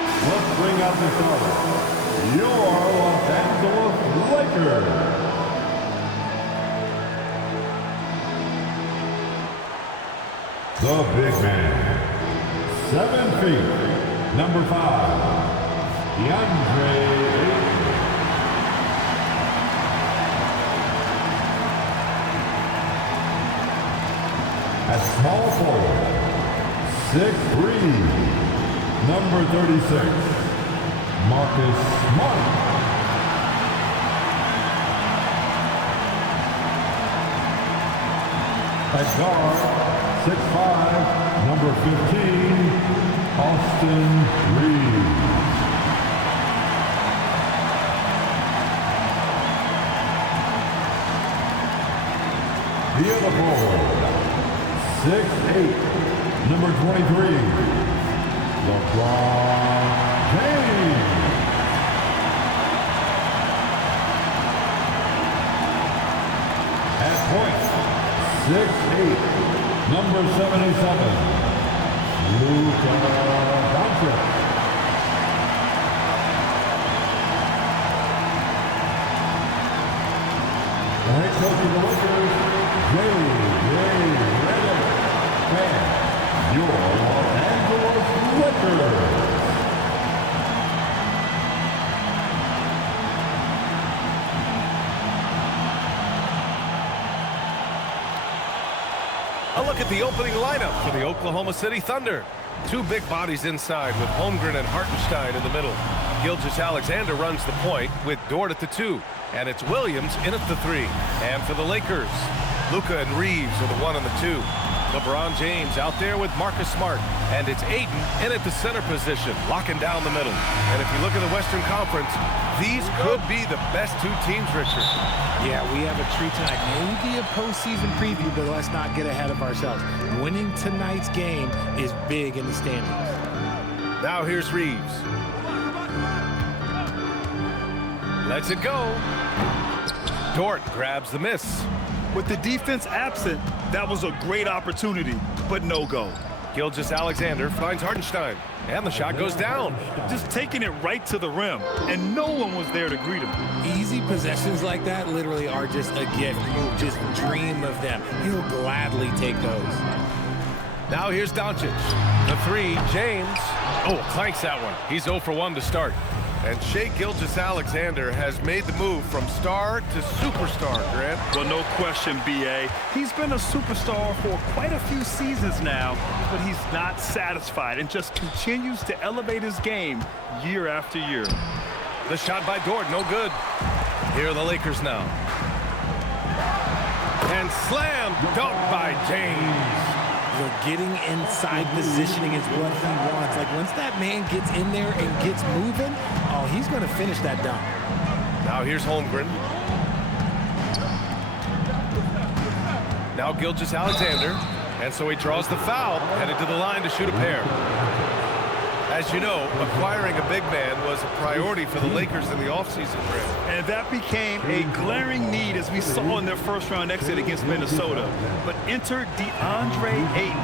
Let's bring out the starter. Your Los Angeles Lakers. The big man, 7 feet, number 5, DeAndre. At small forward, 6'3", number 36, Marcus Smart. At guard, 6'5", number 15, Austin Reeves. The other forward, 6'8", number 23, LeBron James. At point, 6'8", number 77, Luka Doncic. The head coach of the Lakers, J.J. Redick, and your Los Angeles Lakers. A look at the opening lineup for the Oklahoma City Thunder. 2 big bodies inside with Holmgren and Hartenstein in the middle. Gilgeous-Alexander runs the point with Dort at the 2. And it's Williams in at the 3. And for the Lakers, Luka and Reeves are the 1 and the 2. LeBron James out there with Marcus Smart. And it's Ayton in at the center position, locking down the middle. And if you look at the Western Conference, these could be the best 2 teams, Richard. Yeah, we have a treat tonight. Maybe a postseason preview, but let's not get ahead of ourselves. Winning tonight's game is big in the standings. Now here's Reeves. Lets it go. Dort grabs the miss. With the defense absent, that was a great opportunity, but no go. Gilgeous-Alexander finds Hartenstein, and the shot goes down. Just taking it right to the rim, and no one was there to greet him. Easy possessions like that literally are just a gift. You just dream of them. You'll gladly take those. Now here's Doncic. The 3, James. Oh, clanks that one. He's 0 for 1 to start. And Shai Gilgeous-Alexander has made the move from star to superstar, Grant. Well, no question, B.A. He's been a superstar for quite a few seasons now, but he's not satisfied and just continues to elevate his game year after year. The shot by Dort, no good. Here are the Lakers now. And slam dunk by James. Getting inside positioning is what he wants. Like, once that man gets in there and gets moving, oh, he's going to finish that dunk. Now here's Holmgren. Now Gilgeous-Alexander. And so he draws the foul, headed to the line to shoot a pair. As you know, acquiring a big man was a priority for the Lakers in the offseason, Grant. And that became a glaring need, as we saw in their first-round exit against Minnesota. But enter DeAndre Ayton,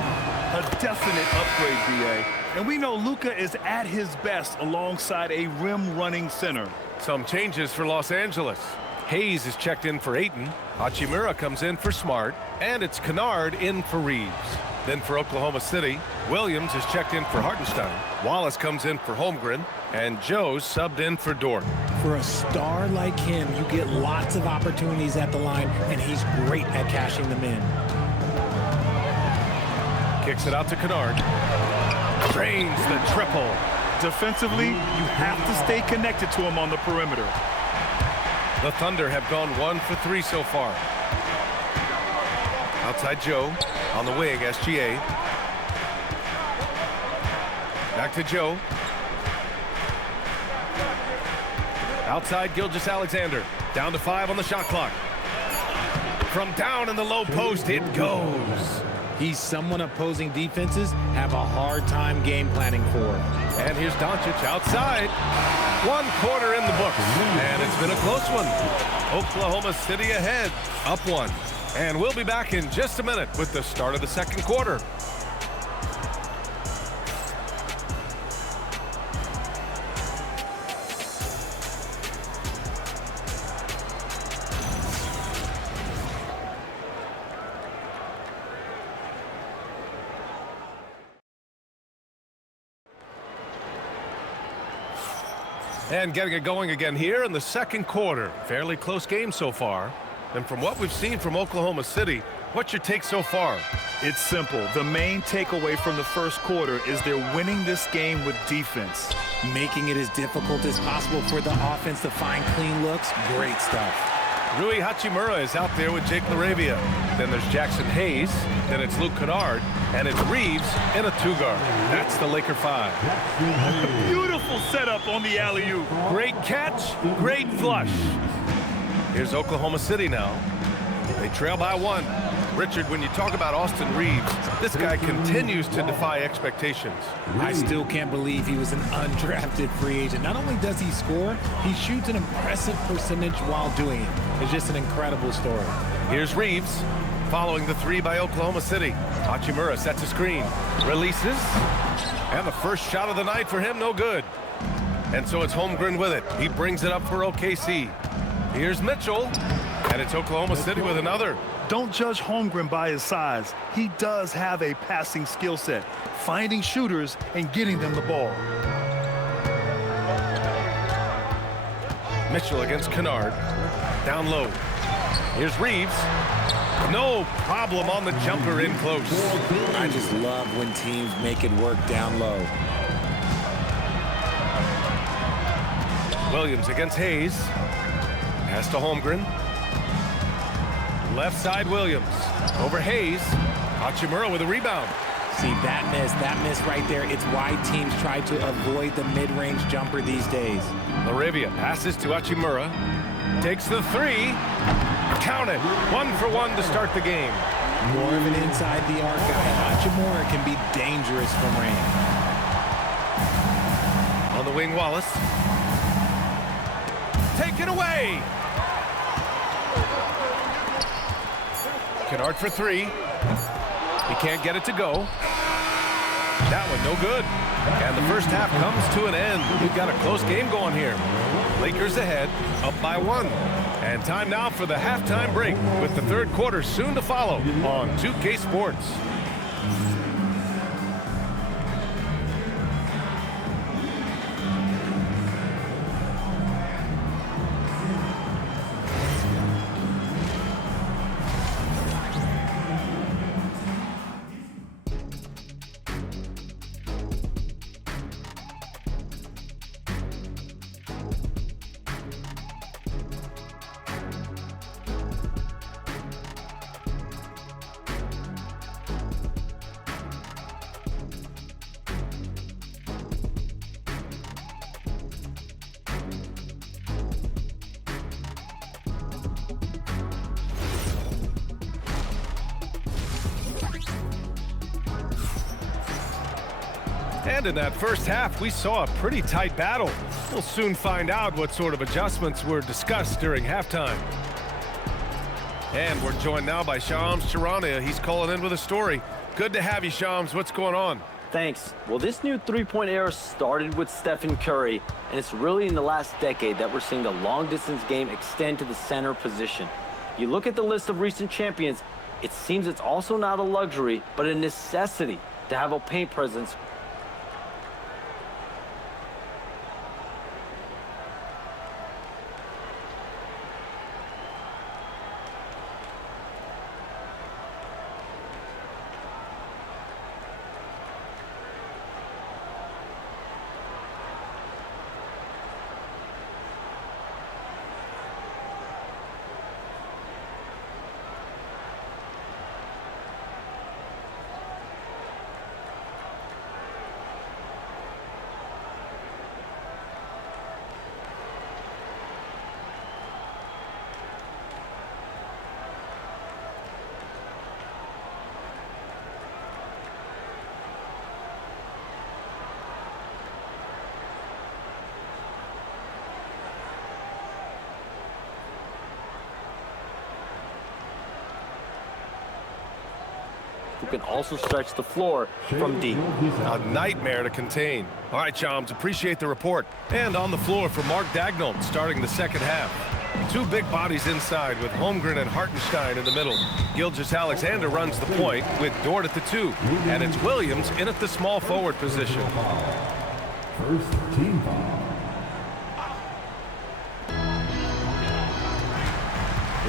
a definite upgrade, B.A. And we know Luka is at his best alongside a rim-running center. Some changes for Los Angeles. Hayes is checked in for Ayton. Hachimura comes in for Smart. And it's Kennard in for Reeves. Then for Oklahoma City, Williams is checked in for Hartenstein. Wallace comes in for Holmgren. And Joe's subbed in for Dort. For a star like him, you get lots of opportunities at the line, and he's great at cashing them in. Kicks it out to Kennard. Drains the triple. Defensively, you have to stay connected to him on the perimeter. The Thunder have gone 1 for 3 so far. Outside Joe. On the wing, SGA. Back to Joe. Outside Gilgeous-Alexander. Down to 5 on the shot clock. From down in the low post, it goes. He's someone opposing defenses have a hard time game planning for. And here's Doncic outside. 1 quarter in the books. And it's been a close one. Oklahoma City ahead, up 1. And we'll be back in just a minute with the start of the second quarter. And getting it going again here in the second quarter. Fairly close game so far. And from what we've seen from Oklahoma City, what's your take so far? It's simple. The main takeaway from the first quarter is they're winning this game with defense. Making it as difficult as possible for the offense to find clean looks. Great stuff. Rui Hachimura is out there with Jake LaRavia. Then there's Jackson Hayes. Then it's Luke Kennard. And it's Reeves in a two-guard. That's the Laker 5. Beautiful setup on the alley-oop. Great catch, great flush. Here's Oklahoma City now. They trail by 1. Richard, when you talk about Austin Reeves, this guy continues to defy expectations. I still can't believe he was an undrafted free agent. Not only does he score, he shoots an impressive percentage while doing it. It's just an incredible story. Here's Reeves following the 3 by Oklahoma City. Hachimura sets a screen, releases, and the first shot of the night for him, no good. And so it's Holmgren with it. He brings it up for OKC. Here's Mitchell, and it's Oklahoma City with another. Don't judge Holmgren by his size. He does have a passing skill set, finding shooters and getting them the ball. Mitchell against Kennard. Down low. Here's Reeves. No problem on the jumper in close. I just love when teams make it work down low. Williams against Hayes. Pass to Holmgren. Left side Williams. Over Hayes. Hachimura with a rebound. See, that miss right there, it's why teams try to avoid the mid-range jumper these days. LaRavia passes to Hachimura. Takes the 3. Count it. 1 for 1 to start the game. More of an inside the arc guy. Hachimura can be dangerous from range. On the wing, Wallace. Take it away. Kennard for 3. He can't get it to go. That one no good. And the first half comes to an end. We've got a close game going here. Lakers ahead, up by 1. And time now for the halftime break with the third quarter soon to follow on 2K Sports. And in that first half, we saw a pretty tight battle. We'll soon find out what sort of adjustments were discussed during halftime. And we're joined now by Shams Charania. He's calling in with a story. Good to have you, Shams. What's going on? Thanks. Well, this new three-point era started with Stephen Curry, and it's really in the last decade that we're seeing the long-distance game extend to the center position. You look at the list of recent champions, it seems it's also not a luxury, but a necessity to have a paint presence. Who can also stretch the floor from deep. A nightmare to contain. All right, Shams, appreciate the report. And on the floor for Mark Daigneault starting the second half. 2 big bodies inside with Holmgren and Hartenstein in the middle. Gilgeous-Alexander runs the point with Dort at the 2. And it's Williams in at the small forward position. First team foul.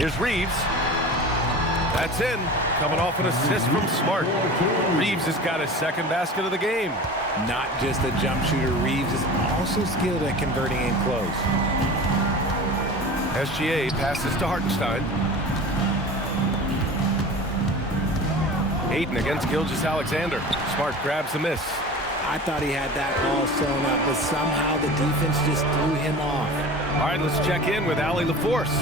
Here's Reeves. That's in. Coming off an assist from Smart. Reeves has got his second basket of the game. Not just a jump shooter, Reeves is also skilled at converting in close. SGA passes to Hartenstein. Ayton against Gilgeous-Alexander. Smart grabs the miss. I thought he had that all sewn up, but somehow the defense just threw him off. All right, let's check in with Allie LaForce.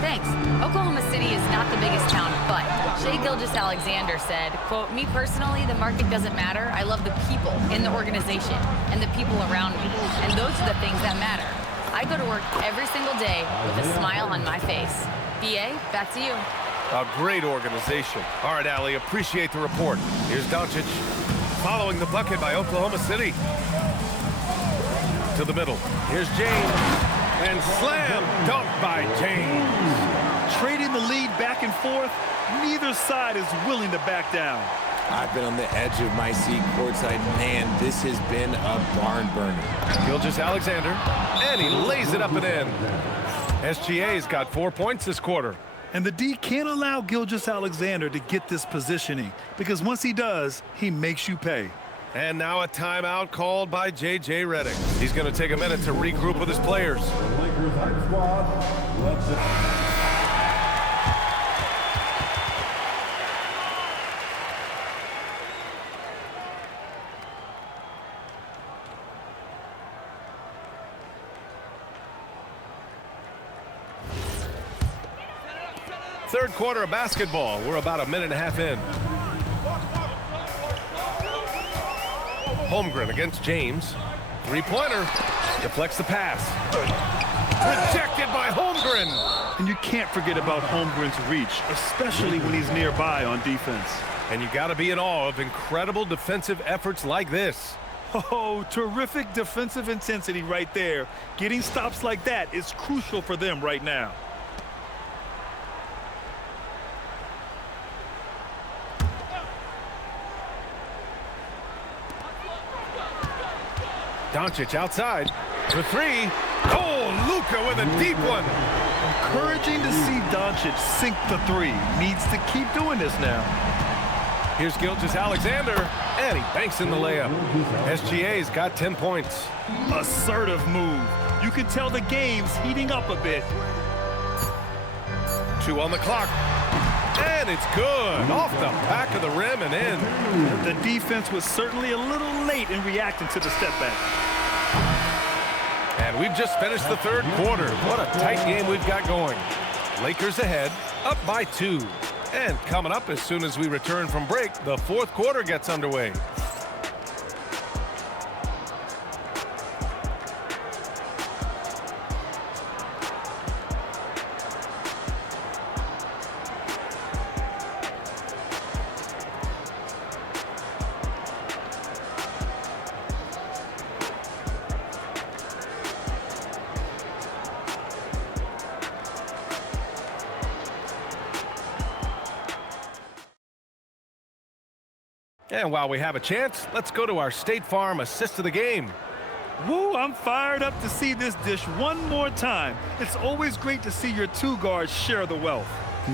Thanks. Oklahoma City is not the biggest town, but Shai Gilgeous-Alexander said, quote, "Me personally, the market doesn't matter. I love the people in the organization and the people around me, and those are the things that matter. I go to work every single day with a smile on my face." BA, back to you. A great organization. All right, Allie, appreciate the report. Here's Doncic following the bucket by Oklahoma City. To the middle. Here's James. And slam dunk by James. Trading the lead back and forth, neither side is willing to back down. I've been on the edge of my seat courtside. Man, this has been a barn burner. Gilgeous-Alexander, and he lays it up and in. SGA's got 4 points this quarter. And the D can't allow Gilgeous-Alexander to get this positioning, because once he does, he makes you pay. And now a timeout called by J.J. Redick. He's going to take a minute to regroup with his players. The Lakers hype squad, let's Third quarter of basketball. We're about a minute and a half in. Holmgren against James. Three-pointer. Deflects the pass. Rejected by Holmgren. And you can't forget about Holmgren's reach, especially when he's nearby on defense. And you got to be in awe of incredible defensive efforts like this. Oh, terrific defensive intensity right there. Getting stops like that is crucial for them right now. Doncic outside for three. Oh, Luka with a deep one. Encouraging to see Doncic sink the three. Needs to keep doing this now. Here's Gilgeous-Alexander, and he banks in the layup. SGA's got 10 points. Assertive move. You can tell the game's heating up a bit. 2 on the clock. And it's good. Off the back of the rim and in. The defense was certainly a little late in reacting to the step back. And we've just finished the third quarter. What a tight game we've got going. Lakers ahead, up by 2. And coming up as soon as we return from break, the fourth quarter gets underway. And while we have a chance, let's go to our State Farm assist of the game. Woo, I'm fired up to see this dish one more time. It's always great to see your two guards share the wealth.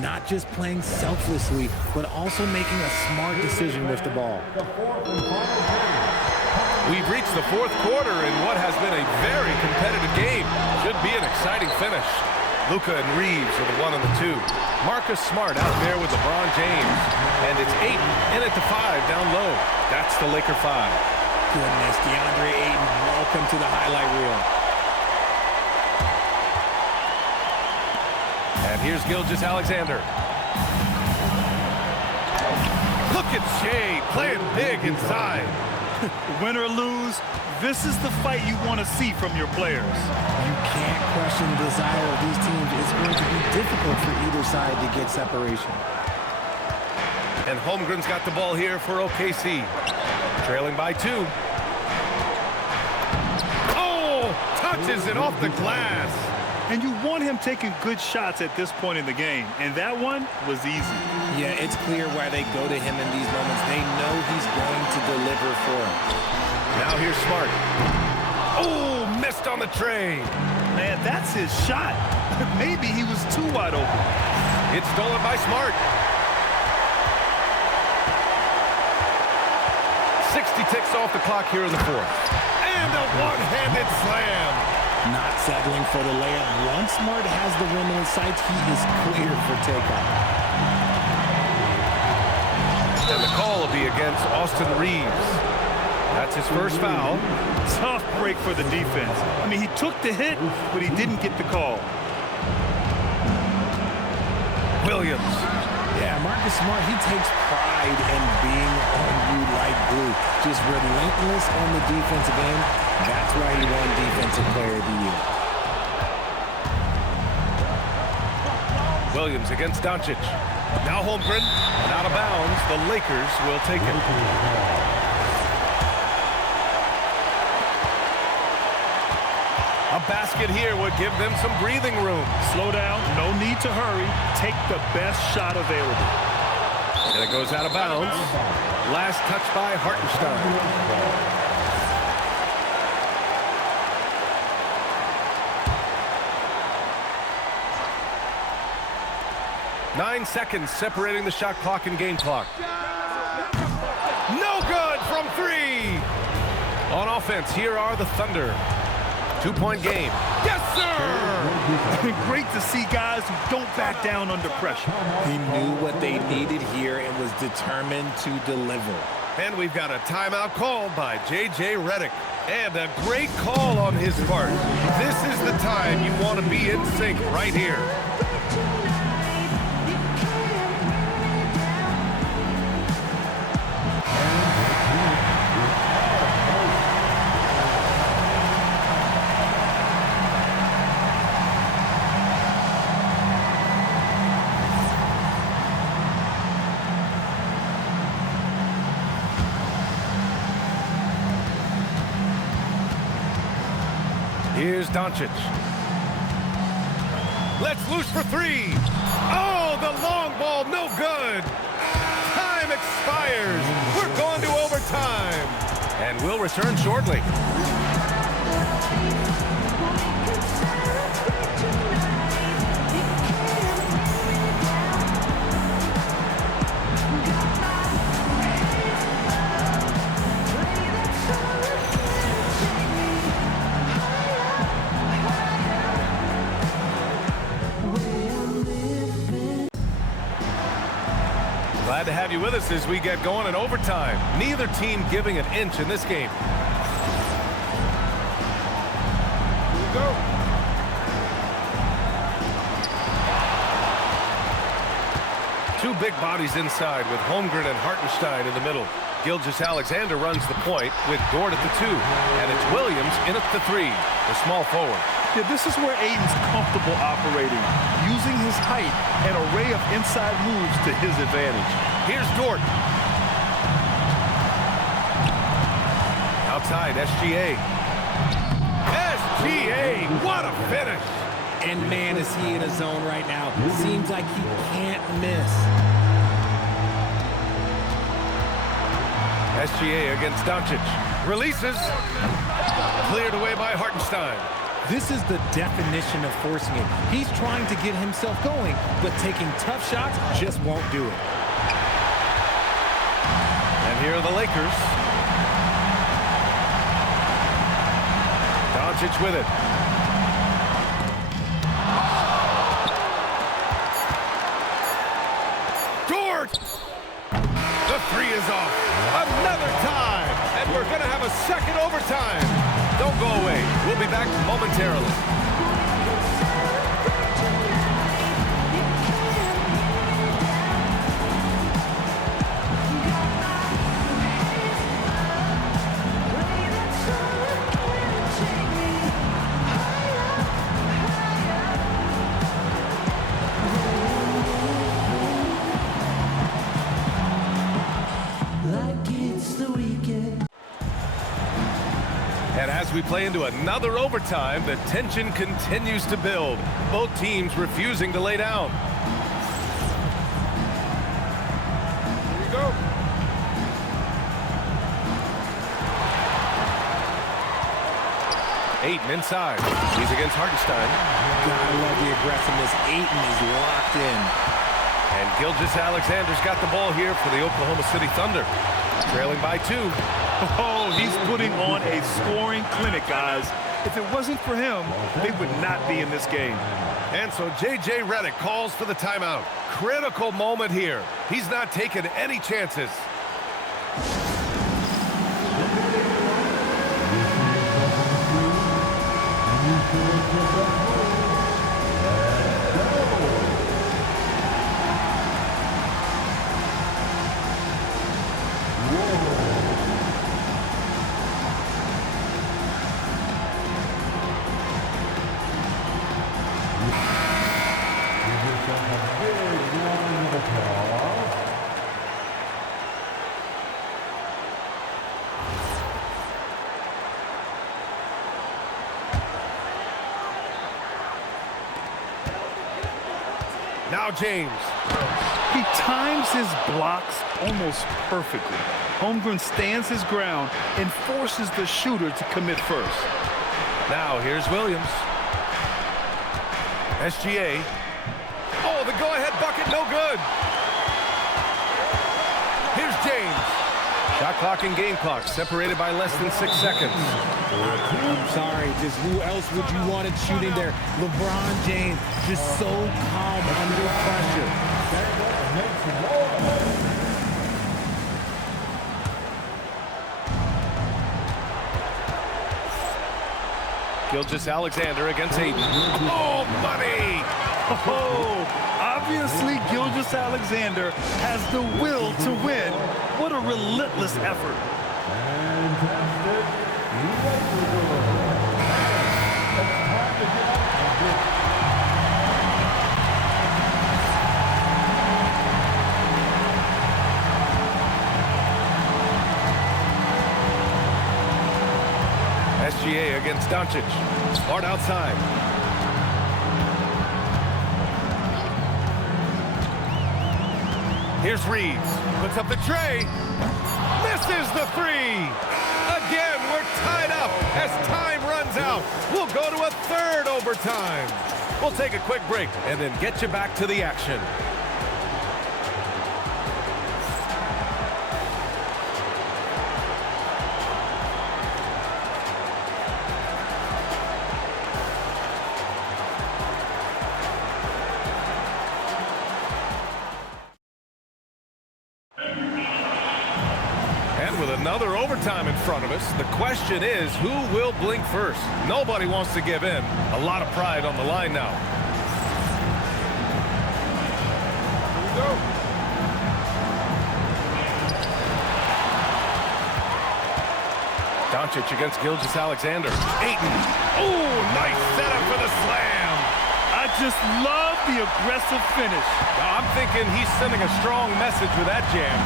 Not just playing selflessly, but also making a smart decision with the ball. We've reached the fourth quarter in what has been a very competitive game. Should be an exciting finish. Luka and Reeves are the 1 and the 2. Marcus Smart out there with LeBron James. And it's Ayton in at the 5 down low. That's the Laker 5. Goodness, DeAndre Ayton, welcome to the highlight reel. And here's Gilgeous-Alexander. Look at Shai playing big inside. Win or lose, this is the fight you want to see from your players. You can't question the desire of these teams. It's going to be difficult for either side to get separation. And Holmgren's got the ball here for OKC. Trailing by 2. Oh, touches it off the glass. And you want him taking good shots at this point in the game. And that one was easy. Yeah, it's clear why they go to him in these moments. They know he's going to deliver for them. Now here's Smart. Oh, missed on the tray. Man, that's his shot. Maybe he was too wide open. It's stolen by Smart. 60 ticks off the clock here in the fourth. And a one-handed slam. Not settling for the layup. Once Smart has the rim in his sights, he is cleared for takeoff. And the call will be against Austin Reeves. That's his first foul. Tough break for the defense. I mean, he took the hit, but he didn't get the call. Williams. Yeah, Marcus Smart, he takes pride in being on you like glue. Just relentless on the defensive end. That's why he won Defensive Player of the Year. Williams against Doncic. Now Holmgren, and out of bounds. The Lakers will take it. A basket here would give them some breathing room. Slow down, no need to hurry. Take the best shot available. And it goes out of bounds. Last touch by Hartenstein. Nine seconds separating the shot clock and game clock. No good from three. On offense, here are the Thunder. 2-point game. Yes, sir! Great to see guys who don't back down under pressure. He knew what they needed here and was determined to deliver. And we've got a timeout called by J.J. Redick. And a great call on his part. This is the time you want to be in sync right here. Here's Doncic. Let's loose for three. Oh, the long ball, no good. Time expires. We're going to overtime. And we'll return shortly. Glad to have you with us as we get going in overtime. Neither team giving an inch in this game. Here we go. Two big bodies inside with Holmgren and Hartenstein in the middle. Gilgeous-Alexander runs the point with Dort at the 2. And it's Williams in at the 3, the small forward. Yeah, this is where Aiden's comfortable operating, using his height and array of inside moves to his advantage. Here's Dort. Outside, SGA. SGA, what a finish. And man, is he in a zone right now. Seems like he can't miss. SGA against Doncic. Releases. Cleared away by Hartenstein. This is the definition of forcing it. He's trying to get himself going, but taking tough shots just won't do it. And here are the Lakers. Doncic with it. Dort! The 3 is off. Another time. And we're going to have a second overtime. Don't go away. We'll be back momentarily. And as we play into another overtime, the tension continues to build. Both teams refusing to lay down. Here we go. Ayton inside. He's against Hartenstein. gotta love the aggressiveness. Ayton is locked in. And Gilgeous-Alexander's got the ball here for the Oklahoma City Thunder. Trailing by 2. Oh, he's putting on a scoring clinic, guys. If it wasn't for him, they would not be in this game. And so J.J. Redick calls for the timeout. Critical moment here. He's not taking any chances. Now James. He times his blocks almost perfectly. Holmgren stands his ground and forces the shooter to commit first. Now here's Williams. SGA. Oh, the go-ahead bucket, no good. Here's James. Shot clock and game clock separated by less than 6 seconds. I'm sorry, just who else would you want it shooting there? LeBron James, just so calm under pressure. Gilgeous-Alexander against Ayton. Oh, money! Oh, obviously Gilgeous-Alexander has the will to win. What a relentless effort. SGA against Doncic. Smart outside. Here's Reeves. Puts up the tray. Misses the 3. Again, we're tied up as time runs out. We'll go to a 3rd overtime. We'll take a quick break and then get you back to the action. Another overtime in front of us. The question is, who will blink first? Nobody wants to give in. A lot of pride on the line now. Here we go. Doncic against Gilgeous-Alexander. Ayton. Oh, nice setup for the slam. I just love the aggressive finish. Now, I'm thinking he's sending a strong message with that jam.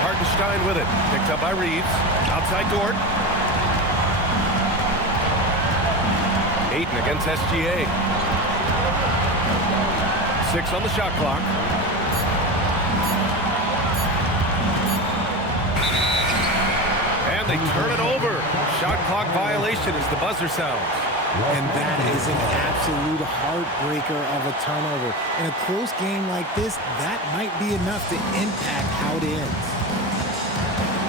Hartenstein with it. Picked up by Reeves. Outside Dort. Ayton against SGA. 6 on the shot clock. And they turn it over. Shot clock violation as the buzzer sounds. And that is an absolute heartbreaker of a turnover. In a close game like this, that might be enough to impact how it ends.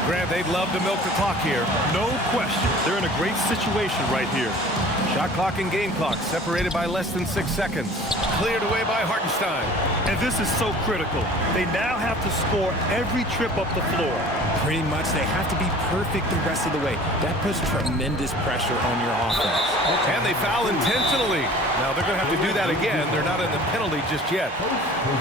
Grant, they'd love to milk the clock here. No question. They're in a great situation right here. Shot clock and game clock separated by less than 6 seconds. Cleared away by Hartenstein. And this is so critical. They now have to score every trip up the floor. Pretty much, they have to be perfect the rest of the way. That puts tremendous pressure on your offense. And they foul intentionally. Now they're going to have to do that again. They're not in the penalty just yet.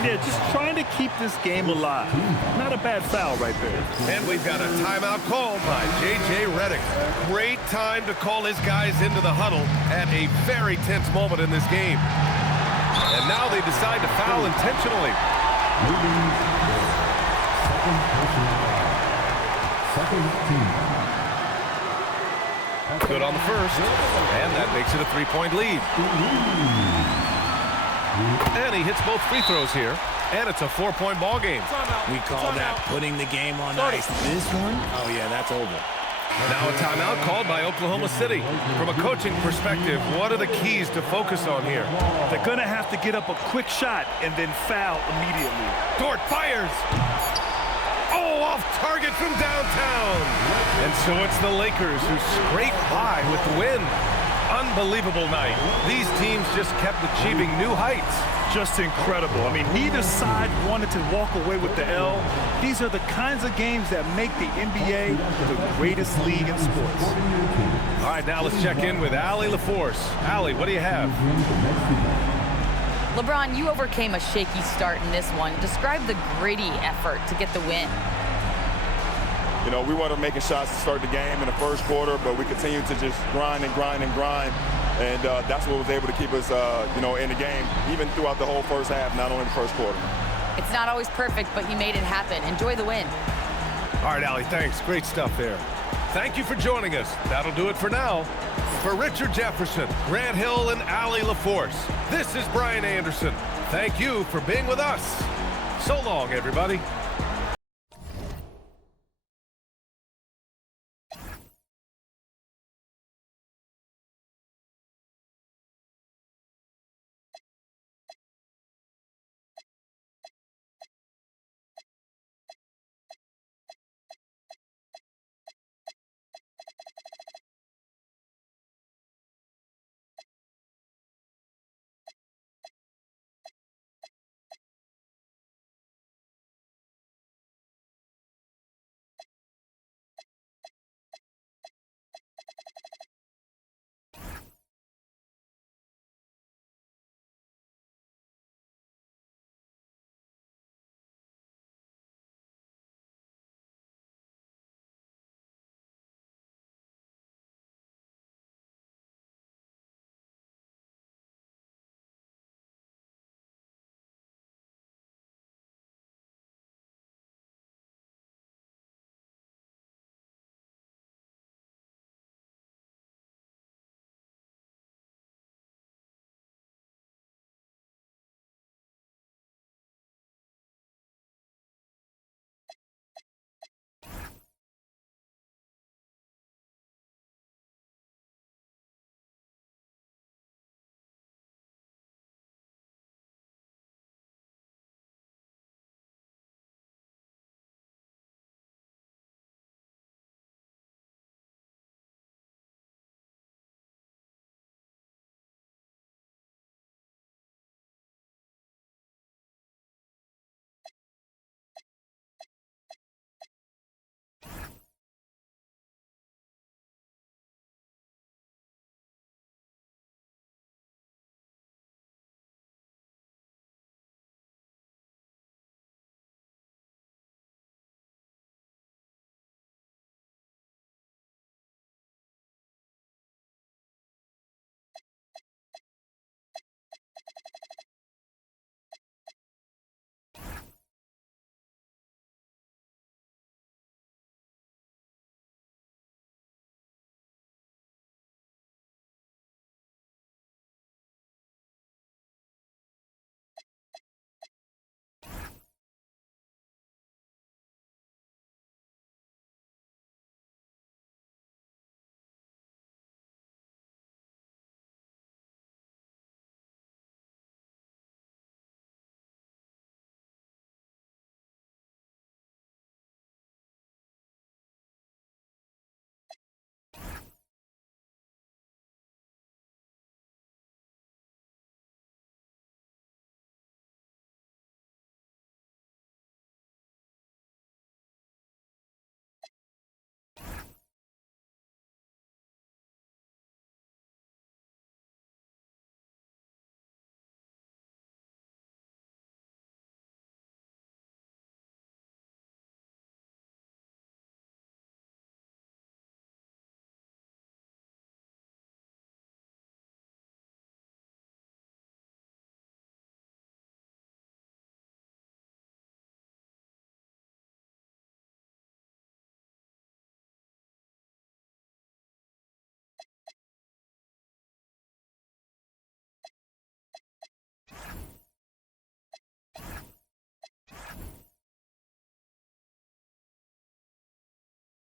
Yeah, just trying to keep this game alive. Not a bad foul right there. And we've got a timeout called by J.J. Redick. Great time to call his guys into the huddle at a very tense moment in this game. And now they decide to foul intentionally. Second team. Good on the first. And that makes it a 3-point lead. And he hits both free throws here. And it's a 4-point ball game. We call that putting the game on ice. This one, oh yeah, that's over. Now a timeout called by Oklahoma City. From a coaching perspective, what are the keys to focus on here? They're going to have to get up a quick shot and then foul immediately. Dort fires. Oh, off target from downtown. And so it's the Lakers who scrape by with the win. Unbelievable night. These teams just kept achieving new heights. Just incredible. I mean, neither side wanted to walk away with the L. These are the kinds of games that make the NBA the greatest league in sports. All right, now let's check in with Allie LaForce. Allie, what do you have? LeBron, you overcame a shaky start in this one. Describe the gritty effort to get the win. You know, we weren't making shots to start the game in the first quarter, but we continued to just grind and grind and grind. And that's what was able to keep us, you know, in the game, even throughout the whole first half, not only the first quarter. It's not always perfect, but you made it happen. Enjoy the win. All right, Allie, thanks. Great stuff there. Thank you for joining us. That'll do it for now. For Richard Jefferson, Grant Hill, and Allie LaForce, this is Brian Anderson. Thank you for being with us. So long, everybody.